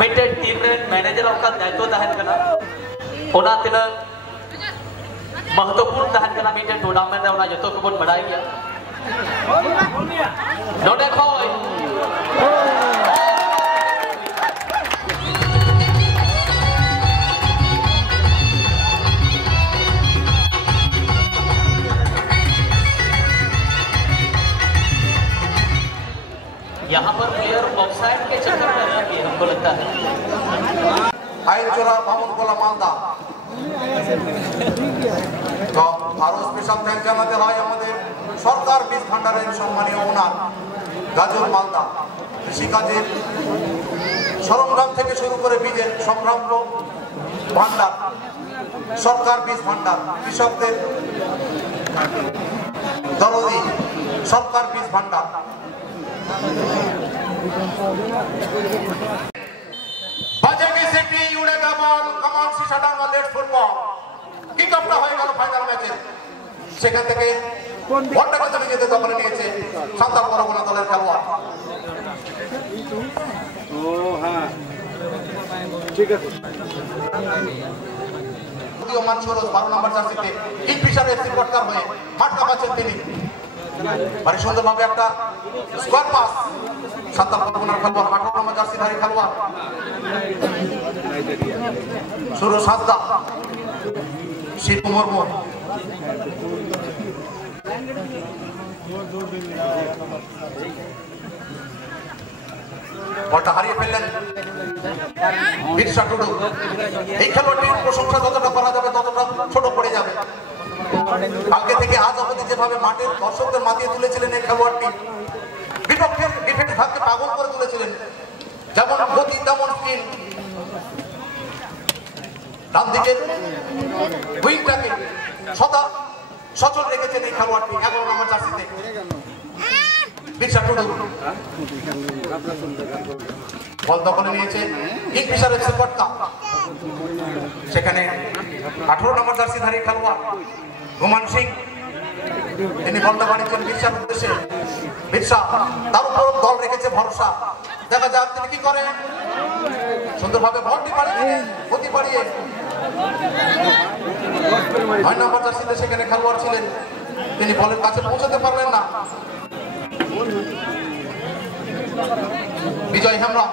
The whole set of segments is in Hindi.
मिटे टीम रे मैनेजर का दायित्व तहन कना ओना तिना महत्वपूर्ण तहन कना मिटे टूर्नामेंट रे ओना जतो को बहुत बड़ाई गया नोडे खोय यहाँ पर प्लेयर ऑफसाइड के चक्कर में रह गए हमको लगता है आइलचोरा बामुनकोला मालदा तो आरो स्पेशल थैंक জানাতে হয় আমাদের সরকার বীজ ভান্ডারের সম্মানীয় ওনার গাজল মালদা কৃষিকাজের সরঞ্জাম থেকে শুরু করে বীজের সংগ্রাম্য ভান্ডার সরকার বীজ ভান্ডার কৃষকদের দরদি সরকার বীজ ভান্ডার बजेगी सिटी उड़ेगा बॉल कमान शीशाडांगा लेट फुटबॉल কিক অফটা হয়ে গেল ফাইনাল ম্যাচে সেখান থেকে বলটাকে চলে যেতে দখলে নিয়েছে সান্তাল পরগনা দলের খেলোয়াড় ও হ্যাঁ ঠিক আছে উদীয়মান সরোজ 12 নম্বর জার্সিতে কিংফিশার এফসি পটকার হয়ে মাঠ কাঁপাচ্ছেন তিনি ভারী সুন্দরভাবে একটা স্কোয়ার পাস সান্তাল পরগনার খেলোয়াড় 18 নম্বর জার্সিধারী খেলোয়াড় সুরজ হাসদা শিবু মুর্মু বলটা হারিয়ে ফেললেন বিরসা টুডু এই খেলোয়াড়টির প্রশংসা যতটা করা যাবে ততটা ছোট পড়ে যাবে কালকে থেকে আজ অবধি যেভাবে মাঠের দর্শকদের মাতিয়ে তুলেছিলেন এই খেলোয়াড়টি বিপক্ষের ডিফেন্স ভাগকে পাগল করে তুলেছিলেন যেমন গতি তেমন স্পিন ডান দিকের উইংটাকে সদা সচল রেখেছেন এই খেলোয়াড়টি 11 নম্বর জার্সিতে বিরসা টুডু বল দখলে নিয়েছে কিংফিশার এফসি পটকা সেখানে 18 নম্বর জার্সিধারী খেলোয়াড় গুমান সিং তিনি বলটা বাড়িয়েছেন বিরসার উদ্দেশ্যে বিরসা তার উপর দল রেখেছে ভরসা দেখা যাক তিনি কি করেন সুন্দরভাবে বলটি বাড়িয়ে গতি বাড়িয়ে 9 নম্বর জার্সিতে সেখানে খেলোয়াড় ছিলেন তিনি বলের কাছে পৌঁছাতে পারলেন না বিজয় হেমব্রম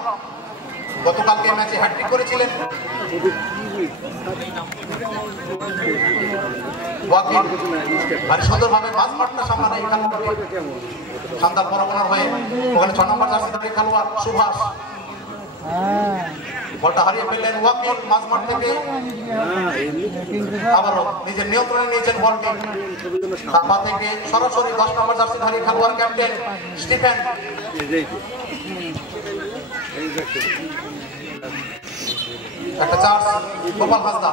গতকালকে ম্যাচে হ্যাটট্রিক করেছিলেন ওয়াকিল ভারী সুন্দরভাবে মাঝ মাঠটা সামলানো এই খেলোয়াড়টি সান্তাল পরগনার হয়ে ওখানে 6 নম্বর জার্সিধারী খেলোয়াড় সুভাষ বলটা হারিয়ে ফেললেন ওয়াকিল মাঝ মাঠ থেকে আবারও নিজের নিয়ন্ত্রণে নিয়েছেন বলটি তার পা থেকে সরাসরি 10 নম্বর জার্সিধারী খেলোয়াড় ক্যাপ্টেন স্টিফেন একটা চার্জ গোপাল হাসদা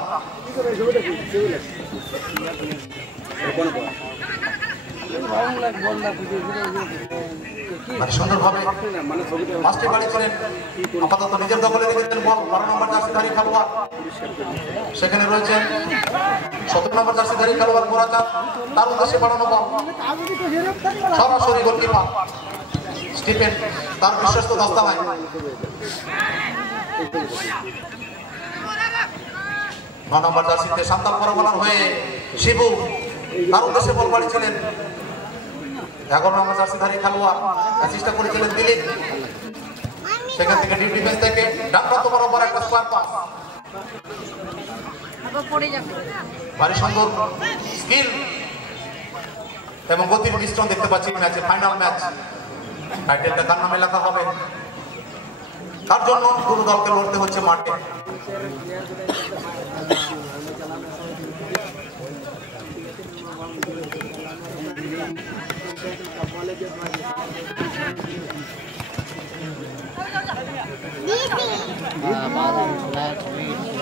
সুন্দরভাবে মাস্টে বাড়িয়েছিলেন আপাতত নিজের দখলে রেখেছেন বল 12 নম্বর জার্সিধারী খেলোয়াড় সেখানে রয়েছেন 17 নম্বর জার্সিধারী খেলোয়াড় মোরাজাত তার উদ্দেশ্যে বাড়ানো বল সরাসরি গোলকিপার স্টিফেন তার বিশ্বস্ত দস্তানায় 9 নম্বর জার্সিতে সান্তাল পরগনার হয়ে শিবু তার উদ্দেশ্যে বল বাড়িয়েছিলেন 11 নম্বর জার্সিধারী খেলোয়াড় চেষ্টা করেছিলেন দিলীপ সেখান থেকে ডিপ ডিফেন্স থেকে ডান প্রান্ত বরাবর একটা স্কোয়ার পাস ভারী সুন্দর স্কিল এবং গতির মিশ্রণ দেখতে পাচ্ছি ম্যাচে ফাইনাল ম্যাচ টাইটেলটা কার নামে লেখা হবে তার জন্য পুরো দলকে লড়তে হচ্ছে মাঠে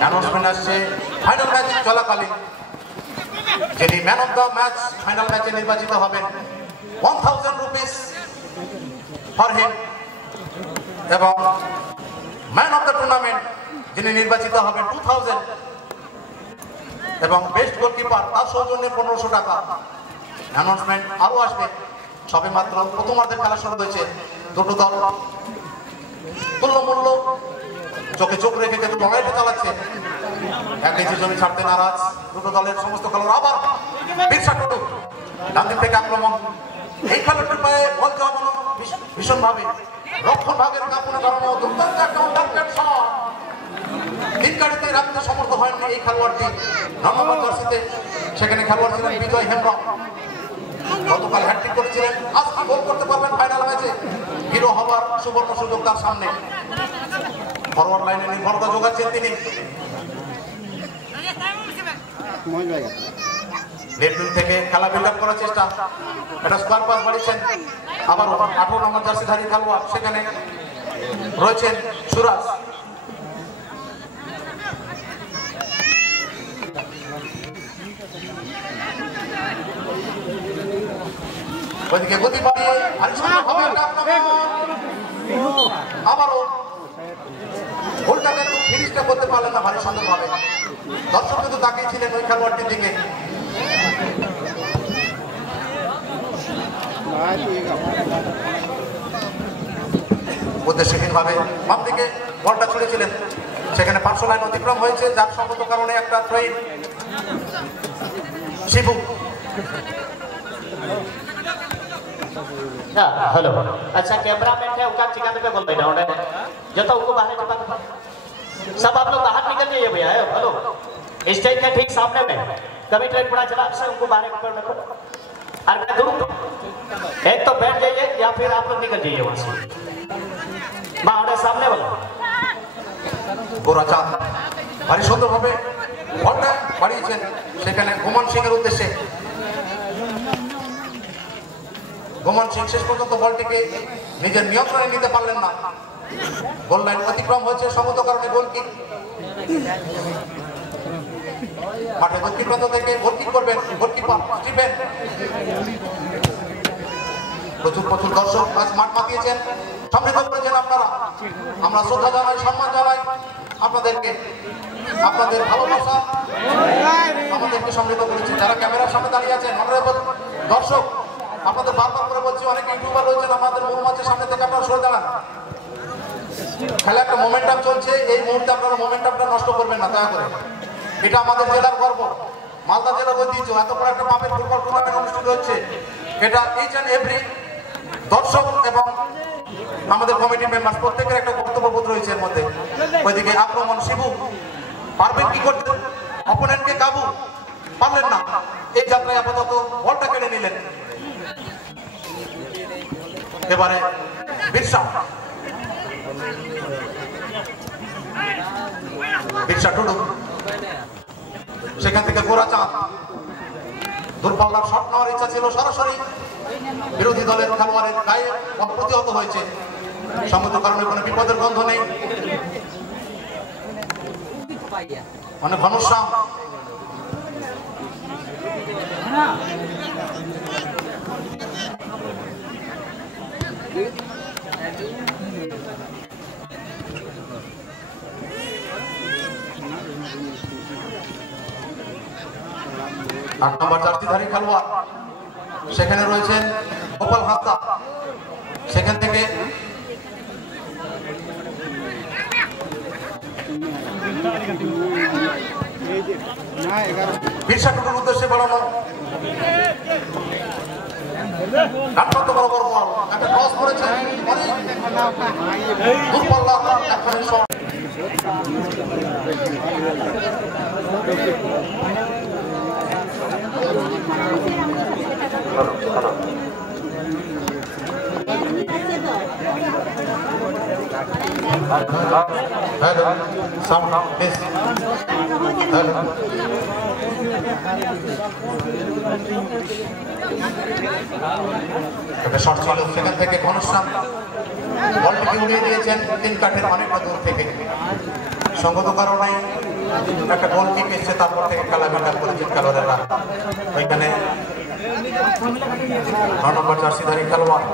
অ্যানাউন্সমেন্ট আসছে ফাইনাল ম্যাচ চলাকালীন যিনি man of the match final ম্যাচে নির্বাচিত হবেন 1000 রুপিস ফর হিম এবং ম্যান অফ দ্য টুর্নামেন্ট যিনি নির্বাচিত হবেন 2000 এবং বেস্ট গোলকিপার তার সৌজন্যে 1500 টাকা অ্যানাউন্সমেন্ট আরও আসবে সবে মাত্র প্রথমার্ধের খেলা শুরু হয়েছে দুটো দল তুল্যমূল্য চোখে চোখ রেখে কিন্তু লড়াইটা চালাচ্ছে। 1 ইঞ্চি জমি ছাড়তে নারাজ দুটো দলের সমস্ত খেলোয়াড়। আবার বিরসা টুডু ডান দিক থেকে আক্রমণ। এই খেলাটির পায়ে বল জমানো ভীষণভাবে রক্ষণ ভাগের কাপড়ে ধরানো দুর্দান্ত একটা টার্গেট শট। 3 কাঠিতে রাখতে সমর্থ হয়নি এই খেলোয়াড়টি। নম্বর জার্সিতে সেখানে খেলোয়াড় ছিলেন বিজয় হেমব্রম। গতকাল হ্যাটট্রিক করেছিলেন, আজ কি গোল করতে পারবেন ফাইনাল ম্যাচে? হিরো হবার সুবর্ণ সুযোগ তার সামনে। ফরওয়ার্ড লাইনে নির্ভরতা যোগাচ্ছেন তিনি। লেফট থেকে খেলা বিল্ড আপ করার চেষ্টা, এটা স্কোয়ার পাস বাড়িয়েছেন। আবার 18 নম্বর জার্সিধারী খেলোয়াড় সেখানে রয়েছেন সুরাজ। ওইদিকে গতি বাড়িয়ে আবারও গোলটা কিন্তু ফিনিশটা করতে পারলেন না ভারী সুন্দরভাবে। দর্শক কিন্তু তাকিয়েছিলেন ওই খেলোয়াড়টির দিকে। উদ্দেশ্যহীনভাবে বাম দিকে বলটা ছুড়েছিলেন, সেখানে 500 লাইন অতিক্রম হয়েছে, যার সঙ্গত কারণে একটা থ্রোইন। শিবু हेलो अच्छा कैमरामैन है उनका चिकाने पे बोल रहे ना जो तो उनको बाहर निकाल सब आप लोग बाहर निकल जाइए भैया। हेलो स्टेज के ठीक सामने में कभी ट्रेन पड़ा चला से उनको बाहर निकलने को और मैं दूर एक तो बैठ जाइए या फिर आप लोग निकल जाइए वहां से बाहर सामने वाला গোরাচাঁদ ভারী সুন্দরভাবে বলটা বাড়িয়েছেন সেখানে গোমান সিং এর উদ্দেশ্যে। গোমান সিং শেষ পর্যন্ত বলটিকে নিজের নিয়ন্ত্রণে নিতে পারলেন না। গোল লাইন অতিক্রম হয়েছে, সঙ্গত কারণে গোল কিক। মাঠে দক্ষিণ প্রান্ত থেকে গোল কিক করবেন গোলকিপার স্টিভেন। প্রচুর প্রচুর দর্শক আজ মাঠ মাতিয়েছেন, সমৃদ্ধ করেছেন আপনারা। আমরা শ্রদ্ধা জানাই, সম্মান জানাই আপনাদেরকে। আপনাদের ভালোবাসা আমাদেরকে সমৃদ্ধ করেছে। যারা ক্যামেরার সামনে দাঁড়িয়ে আছেন অনারেবল দর্শক, আপনাদের বারবার করে বলছি, অনেক ইউটিউবার রয়েছেন আমাদের মূল ম্যাচের সামনে থেকে আপনারা সরে দাঁড়ান। খেলা একটা মোমেন্টাম চলছে, এই মুহূর্তে আপনারা মোমেন্টামটা নষ্ট করবেন না দয়া করে। এটা আমাদের জেলার গর্ব, মালদা জেলার ঐতিহ্য। এত বড় একটা মাপের ফুটবল টুর্নামেন্ট অনুষ্ঠিত হচ্ছে, এটা ইচ অ্যান্ড এভরি দর্শক এবং আমাদের কমিটি মেম্বার প্রত্যেকের একটা কর্তব্যবোধ রয়েছে এর মধ্যে। ওইদিকে আক্রমণ শিবু পারবেন কি করতে, অপোনেন্টকে কাবু পারলেন না। এই যাত্রায় আপাতত বলটা কেড়ে নিলেন। এবারে বিরসা টুডু, সেখান থেকে গোরাচাঁদ। দূরপাল্লার শট নেওয়ার ইচ্ছা ছিল, সরাসরি বিরোধী দলের খেলোয়াড়ের গায়ে প্রতিহত হয়েছে। সঙ্গত কারণে কোনো বিপদের গন্ধ নেই। মানে ঘনশ্যাম আট নম্বর জার্সিধারী খেলোয়াড় সেখানে রয়েছেন গোপাল হাসদা। সেখান থেকে বিরসা টুডুর উদ্দেশ্যে বাড়ানো আক্রান্ত বরাবর বল, একটা ক্রস করেছেন, দূরপাল্লার একখানে shot. Hello, sound please. Hello. একটা শট ছিল, সেখান থেকে ঘনশ্যাম বলটিকে উড়িয়ে দিয়েছেন 3 কাঠের অনেকটা দূর থেকে। সঙ্গত কারণে একটা গোল কিক এসছে, তারপর থেকে খেলা বিল্ড আপ করেছেন খেলোয়াড়েরা। ওইখানে 9 নম্বর জার্সিধারী খেলোয়াড়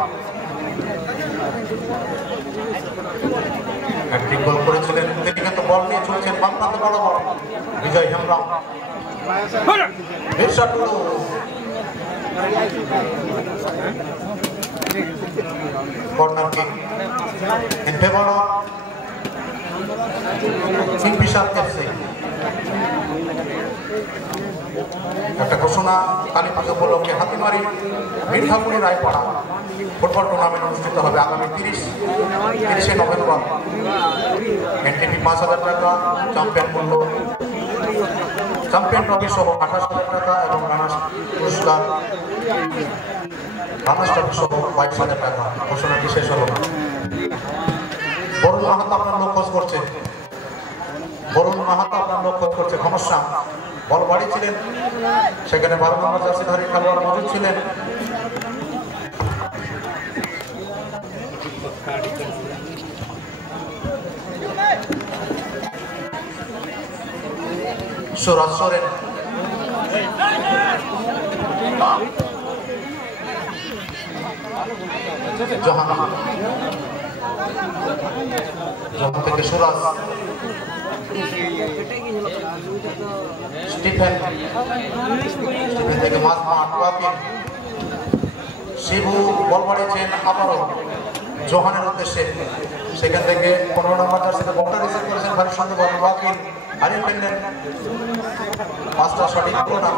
একটি গোল করেছিলেন, তিনি কিন্তু বল নিয়ে চলেছেন বাম প্রান্ত বরাবর। Bijoy Hembrom, Birsa Tudu, corner kick in favour of ইংলিশার এফসি একটা ঘোষণা কালী পুজো উপলক্ষে হাতিমারি মির্জাপুরি রায়পাড়া ফুটবল টুর্নামেন্ট অনুষ্ঠিত হবে আগামী 30শে নভেম্বর। এনটিপি 5,000 টাকা, চ্যাম্পিয়ন মূল্য চ্যাম্পিয়ন ট্রফি সহ 28,000 টাকা এবং রানার্স পুরস্কার রানার্স ট্রফি সহ 22,000 টাকা। ঘোষণাটি শেষ হল। বরুণ মাহাতো আপনার লোক খোঁজ করছে, বরুণ মাহাতো আপনার লোক খোঁজ করছে। ঘনশ্যাম বল বাড়ি ছিলেন, সেখানে 12 নম্বর জার্সিধারী খেলোয়াড় মজুদ ছিলেন। সুরাজ সোরেন জহান থেকে সুরাজ স্টিফেন থেকে শিবু বল বাড়িয়েছেন আবারও জোহানের উদ্দেশ্যে। সেখান থেকে 15 নম্বর জার্সিতে বলটা রিসিভ করেছেন ভারী সন্দেহ ওয়াকিল হারিয়ে ফেললেন। পাঁচটা সঠিক হলো না।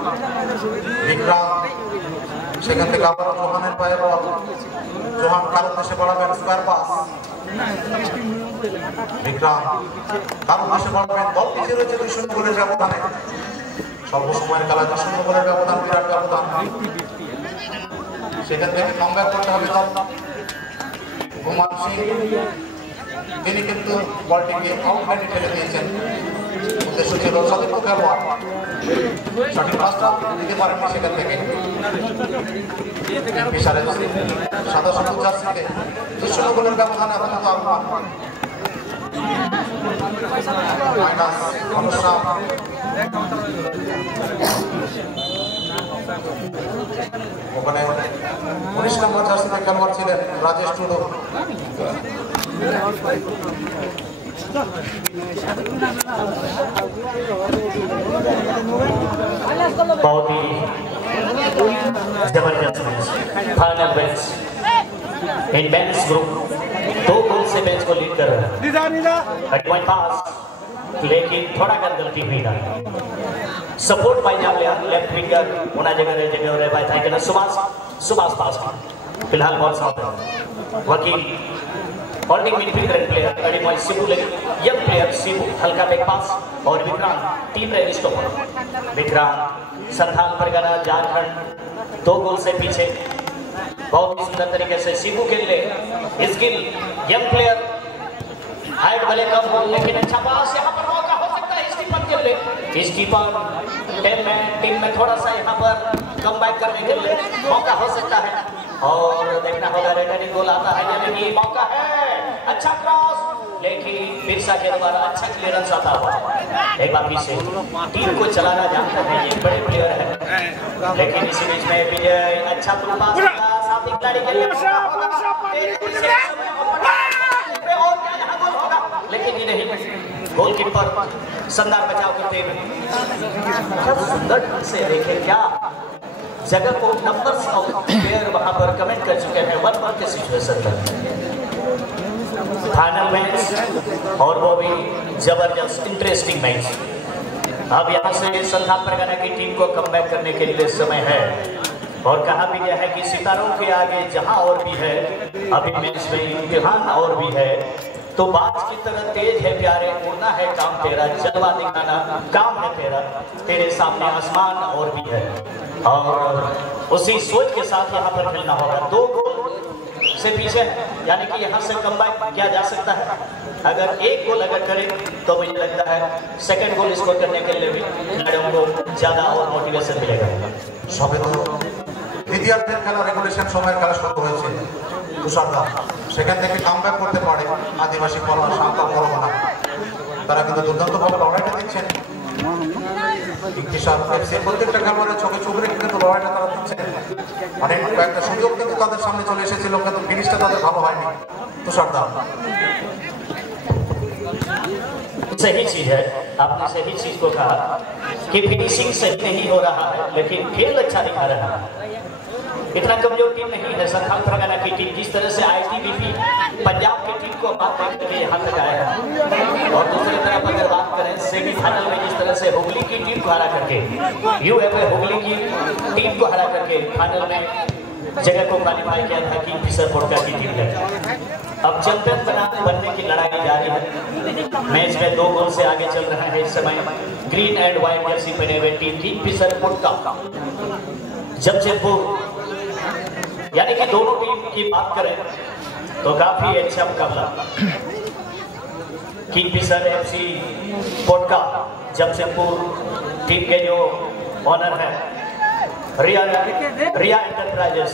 বিক্রাম সেখান থেকে আবারও জোহানের পায়ে বল, জোহান কার উদ্দেশ্যে বাড়াবেন স্কোয়ার পাস। বিক্রাম কার উদ্দেশ্যে বাড়াবেন, দল পিছিয়ে রয়েছে 2-0 গোলের ব্যবধানে। স্বল্প সময়ের খেলায় 2-0 গোলের ব্যবধান, বিরাট ব্যবধান। সেখান থেকে কামব্যাক করতে হবে দল। কুমার সিং তিনি কিন্তু বলটিকে আউটলাইনে ঠেলে দিয়েছেন। উদ্দেশ্য ছিল সতীর্থ খেলোয়াড়, সঠিক পাসটা দিতে পারেননি। সেখান থেকে বিশালের সাদা সবুজ জার্সিতে 2-0 গোলের ব্যবধানে আপাতত আহ্বান। মাইনাস ঘনশ্যাম ওখানে 19 নম্বর জার্সিতে খেলোয়াড় ছিলেন রাজেশ টুডু। बहुत ही जबरदस्त मैच, फाइनल मैच। इन बेंच ग्रुप 2 गोल से बेंच को लीड कर रहा है। पास लेकिन थोड़ा कर गलती हुई ना। सपोर्ट बाय जावले लेफ्ट विंगर होना जगह रे बाय था कि सुभाष पास फिलहाल बॉल साउथ है। वकील holding midfielder player Adimoy Shibu young player Shibu हल्का बैक पास और विक्रांत टीम रहे स्टॉपर। विक्रांत संथाल परगना झारखंड 2 गोल से पीछे। बहुत ही सुंदर तरीके से शिबू के लिए स्किल यंग प्लेयर, हाइट भले कम हो लेकिन अच्छा पास। यहाँ पर मौका हो सकता है स्टीपर के लिए। स्टीपर टीम में थोड़ा सा यहाँ पर कम बैक करने के लिए मौका हो सकता है और देखना होगा रिटर्निंग गोल आता है या नहीं। मौका है, अच्छा क्रॉस, लेकिन बिरसा के द्वारा अच्छा क्लियरेंस आता हुआ। एक बार फिर से टीम को चलाना जानता है, ये बड़े प्लेयर है। लेकिन इसी बीच में विजय अच्छा पास साथी खिलाड़ी के लिए और क्या यहाँ गोल होगा, लेकिन ये नहीं। गोलकीपर शानदार बचाव करते हुए सुंदर ढंग से देखे क्या जगह को नंबर्स ऑफ प्लेयर वहां पर कमेंट कर चुके हैं 1-1 के सिचुएशन पर। फाइनल मैच और वो भी जबरदस्त इंटरेस्टिंग मैच। अब यहाँ से संथाल परगना की टीम को कमबैक करने के लिए समय है और कहा भी गया है कि सितारों के आगे जहां और भी है अभी मैच में इम्तिहान और भी है। तो बाज की तरह तेज है प्यारे, उड़ना है काम तेरा, जलवा दिखाना काम है तेरा, तेरे सामने आसमान और भी है। और उसी सोच के साथ यहाँ पर खेलना होगा। 2 गोल से पीछे यानी कि यहाँ से कमबैक किया जा सकता है। अगर 1 गोल अगर करें तो मुझे लगता है सेकंड गोल स्कोर करने के लिए भी खिलाड़ियों को ज्यादा और मोटिवेशन मिलेगा। সবে তো দ্বিতীয়ার্ধের খেলা রেগুলেশন সময়ের খেলা শুরু হয়েছে। তুষারদা সেখান থেকে কামব্যাক করতে পারে আদিবাসী বলার শান্ত পরগনা। তারা কিন্তু দুর্দান্তভাবে লড়াইটা দিচ্ছেন। প্রত্যেকটা খেলোয়াড়ের চোখে চোখ রেখে কিন্তু লড়াইটা তারা দিচ্ছেন। অনেক কয়েকটা সুযোগ কিন্তু তাদের সামনে চলে এসেছিল, কিন্তু ফিনিশটা তাদের ভালো হয়নি। তুষারদা सही चीज है, आपने सही चीज को कहा कि फिनिशिंग सही नहीं हो रहा है लेकिन खेल अच्छा दिखा रहा है। इतना कमजोर टीम नहीं है संथाल परगना की टीम। जिस तरह से ITBP पंजाब की टीम को बात करके यहाँ तक आया है और दूसरी तरफ अगर बात करें सेमीफाइनल में जिस तरह से हुगली की टीम को हरा करके यूएफए हुगली की टीम को हरा करके फाइनल में जगह को क्वालिफाई किया था किंगफिशर पोडका की टीम ने। अब चैंपियन बनने की लड़ाई जारी है। मैच में 2 गोल से आगे चल रहा है इस समय ग्रीन एंड व्हाइट जर्सी पहने हुए टीम किंगफिशर पोडका जमशेदपुर। यानी कि दोनों टीम की बात करें तो काफी अच्छा मुकाबला। किंगफिशर एफसी पोडका जमशेदपुर टीम के जो ऑनर है रिया एंटरप्राइजेस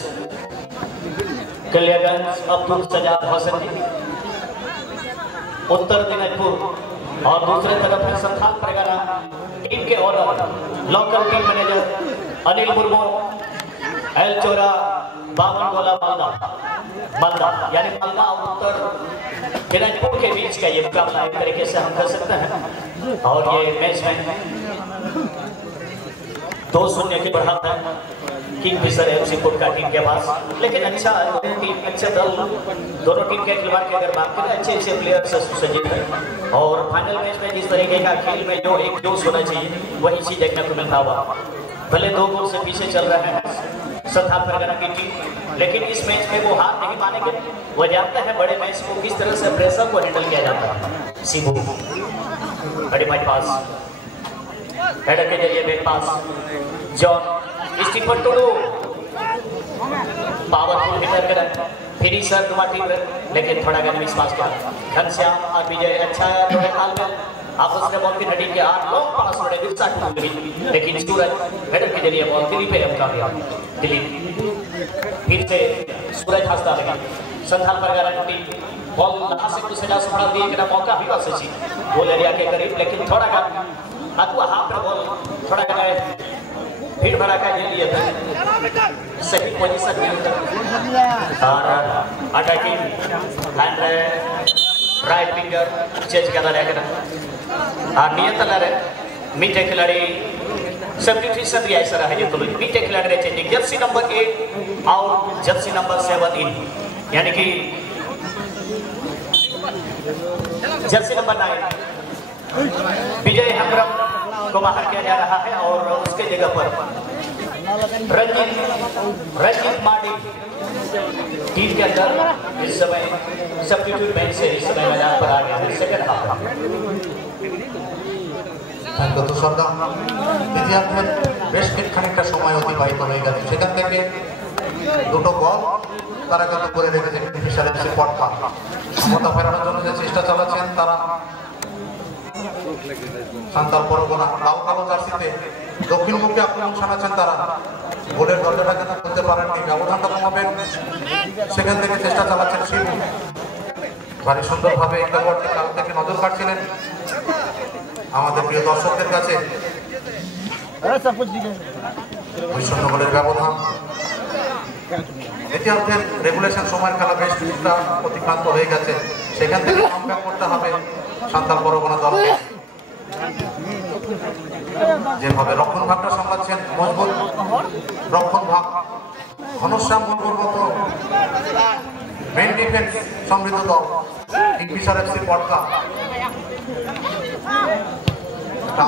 कलियागंज अब्दुल सजाद हसन जी, उत्तर दिनाजपुर और दूसरे तरफ है संथाल परगना टीम के owner local team manager Anil Murmu एल चोरा 52 गोला मालदा यानी मालदा और उत्तर दिनाजपुर के बीच का ये मुकाबला एक तरीके से हम कर सकते हैं। और ये मैच में 2-0 की बढ़त है किंगफिशर एफसी पोडका टीम के पास। लेकिन अच्छा टीम अच्छे दल दोनों टीम के खिलाड़ी की अगर बात करें अच्छे प्लेयर से सुसज्जित है और फाइनल मैच में जिस तरीके का खेल में जो एक जोश होना चाहिए वही चीज देखने को मिलता हुआ। भले 2 गोल से पीछे चल रहे हैं संथाल परगना की टीम, लेकिन इस मैच में वो हार नहीं मानेंगे। वो जानते हैं बड़े मैच को किस तरह से प्रेशर को हैंडल किया जाता है। सीबू बड़ी माइट पास हेडर के जरिए back pass John Stephen Tudu powerful hitter कर फिनिशर दुआ टीम लेकिन थोड़ा गन विश्वास का घनश्याम और विजय अच्छा थोड़े तालमेल आपस में बॉल की नटी के 8 लॉन्ग पास बड़े विरसा टूट गई, लेकिन सूरज हेडर के जरिए बॉल दिलीप पे हम कामयाब। दिलीप फिर से सूरज हंसता लगी संथाल परगना टीम बॉल नासिक को सजा संभाल दिए कि मौका भी बस सी गोल एरिया के करीब, लेकिन थोड़ा गन अगुआ हाथ पर बॉल थोड़ा गन भीड़ भड़ाका ये लिए था सही पोजीशन में और अटैकिंग लाइन रे राइट विंगर चेंज कर रहा है और नियत लरे मीटे खिलाड़ी सब्स्टिट्यूशन भी ऐसा रहा है। तो मीटे खिलाड़ी रे चेंजिंग जर्सी नंबर 8 और जर्सी नंबर 7 इन यानी कि जर्सी नंबर 9 विजय हेम्ब्रम को बाहर किया जा रहा है और उसके जगह पर रंजीत मार्डी टीम के अंदर इस समय सब्स्टिट्यूट बेंच से इस समय मैदान पर आ गया है सेकंड हाफ। গত সন্ধ্যা দ্বিতীয়ার্ধের বেশ খানিকটা সময় অতিবাহিত হয়ে গেছে, সেখান থেকে 2টো গোল তারা কিন্তু করে রেখেছে কিংফিশার এফসি পোডকা। সমতা ফেরানোর জন্য যে চেষ্টা চালাচ্ছেন তারা সান্তাল পরগনা লাল কালো জার্সিতে দক্ষিণমুখী আক্রমণ শানাচ্ছেন তারা। গোলের দরজাটা কিন্তু খুলতে পারেননি, ব্যবধানটা কমাবেন সেখান থেকে চেষ্টা চালাচ্ছেন শিবু। ভারী সুন্দরভাবে খেলোয়াড়টি কাল থেকে নজর কাটছিলেন আমাদের প্রিয় দর্শকদের কাছে। 2-0 গোলের ব্যবধান। দ্বিতীয়ার্ধের রেগুলেশন সময়ের খেলা বেশ কিছুটা অতিক্রান্ত হয়ে গেছে, সেখান থেকে কামব্যাক করতে হবে সান্তাল পরগনা দলকে। যেভাবে রক্ষণ ভাগটা সামলাচ্ছেন মজবুত রক্ষণ ভাগ ঘনশ্যাম মুর্মুর মতো মেন ডিফেন্স সমৃদ্ধ দল কিংফিশার এফসি পোডকা।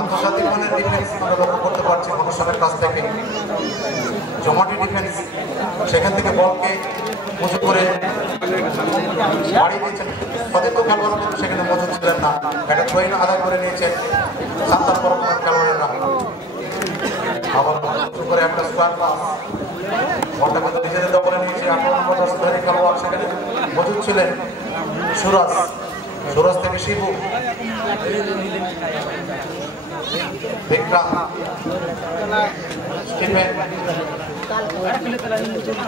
আন্তর্জাতিক মানের ডিফেন্স আমরা লক্ষ্য করতে পারছি ঘনশ্যামের কাছ থেকে। জমাটি ডিফেন্স সেখান থেকে বলকে উঁচু করে বাড়িয়ে দিয়েছেন। সতীর্থ খেলোয়াড়রা কিন্তু সেখানে মজুদ ছিলেন না, একটা থ্রোইন আদায় করে নিয়েছেন সান্তাল পরগনার খেলোয়াড়েরা। আবার উঁচু করে একটা স্কোয়ার পাস বলটা কিন্তু নিজেদের দখলে নিয়েছে 18 নম্বর দর্শকধারী খেলোয়াড় সেখানে মজুদ ছিলেন সুরজ থেকে শিবু বিক্রম স্টিফেন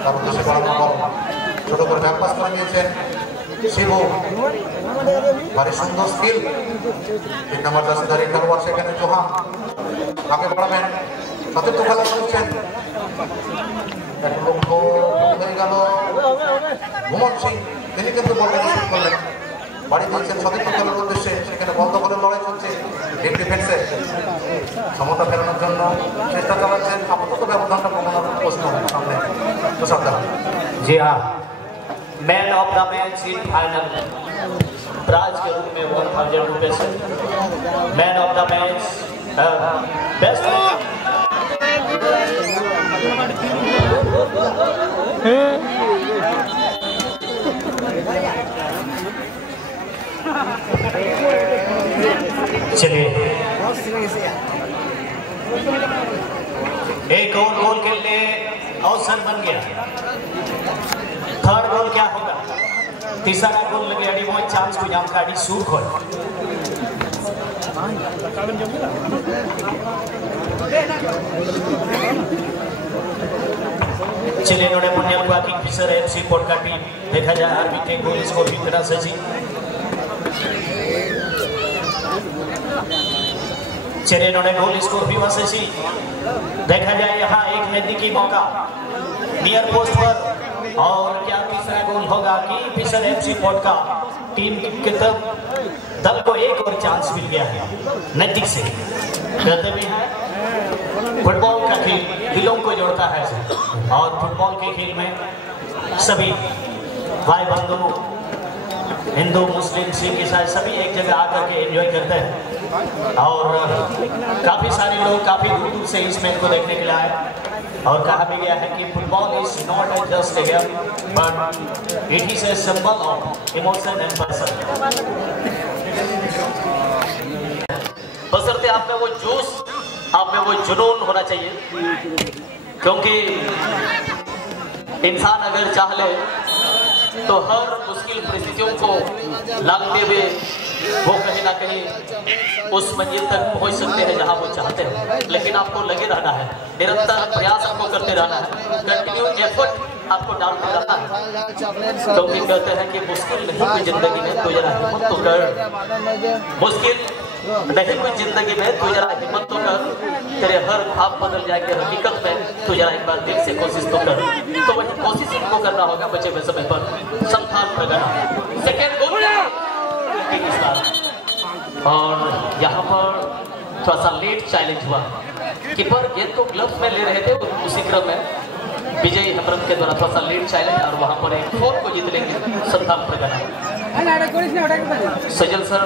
তার উদ্দেশ্যে বাড়ানো বল ছোট করে ব্যাক পাস করে নিয়েছেন শিবু। ভারী সুন্দর স্কিল 3 নম্বর দর্শকধারী খেলোয়াড় সেখানে জোহান আগে বাড়াবেন সতীর্থ খেলা করছেন। হয়ে গেল ভুমন সিং, তিনি কিন্তু বলকে নিশ্চিত করলেন বাড়ি দিয়েছেন সতীর্থ খেলার উদ্দেশ্যে। সেখানে বন্ধ করে লড়াই চলছে ডিপ ডিফেন্সে। সমতা ফেরানোর জন্য চেষ্টা চালাচ্ছেন, আপাতত ব্যবধানটা কমানোর প্রশ্ন সামনে। जी हाँ, man of the match in final prize के रूप में 1000 रुपए से man of the match best चलिए एक और गोल के लिए अवसर बन गया। थर्ड गोल क्या होगा? तीसरा गोल लगे अड़ी वो चांस को जाम काड़ी सूख हो। चलिए नोड़े पुण्यम का किंग फिशर एफसी पोर्ट का टीम देखा जाए आरबीटी गोल स्कोर भी तरह से जी। चलिए नोड़े गोल स्कोर भी वहां से जी देखा जाए यहाँ एक नजदीकी मौका नियर पोस्ट पर और क्या तीसरा गोल होगा कि फिशर एफसी पोर्ट का टीम की तरफ दल को एक और चांस मिल गया है नजदीक से। कहते भी हैं फुटबॉल का खेल दिलों को जोड़ता है और फुटबॉल के खेल में सभी भाई बंधु हिंदू मुस्लिम सिख ईसाई सभी एक जगह आकर के एंजॉय करते हैं और काफी सारे लोग काफी दूर दूर से इस मैच को देखने के लिए आए और कहा भी गया है कि football is not just a game but it is a symbol of emotion and person. बशर्ते आप में वो जोश आप में वो जुनून होना चाहिए क्योंकि इंसान अगर चाह ले तो हर मुश्किल परिस्थितियों को लांघते हुए वो कहीं ना कहीं उस मंजिल तक पहुंच सकते हैं जहां वो चाहते हैं। लेकिन आपको लगे रहना है, निरंतर प्रयास आपको करते रहना है, कंटिन्यू एफर्ट आपको डालते रहना है क्योंकि कहते हैं कि मुश्किल नहीं कोई जिंदगी में तो जरा हिम्मत तो कर, मुश्किल नहीं कोई जिंदगी में तो जरा हिम्मत तो कर, तेरे हर ख्वाब बदल जाएंगे हकीकत में तो जरा एक बार दिल से कोशिश तो कर। तो वही कोशिश इनको करना होगा बचे हुए समय पर। संथाल प्रगना सेकेंड गोल और यहाँ पर थोड़ा सा लेट चैलेंज हुआ, कीपर गेंद को ग्लव्स में ले रहे थे, उसी क्रम में विजय हेमरम के द्वारा थोड़ा सा लेट चैलेंज और वहां पर एक 4 को जीत लेंगे संथाल प्रगना। सजल सर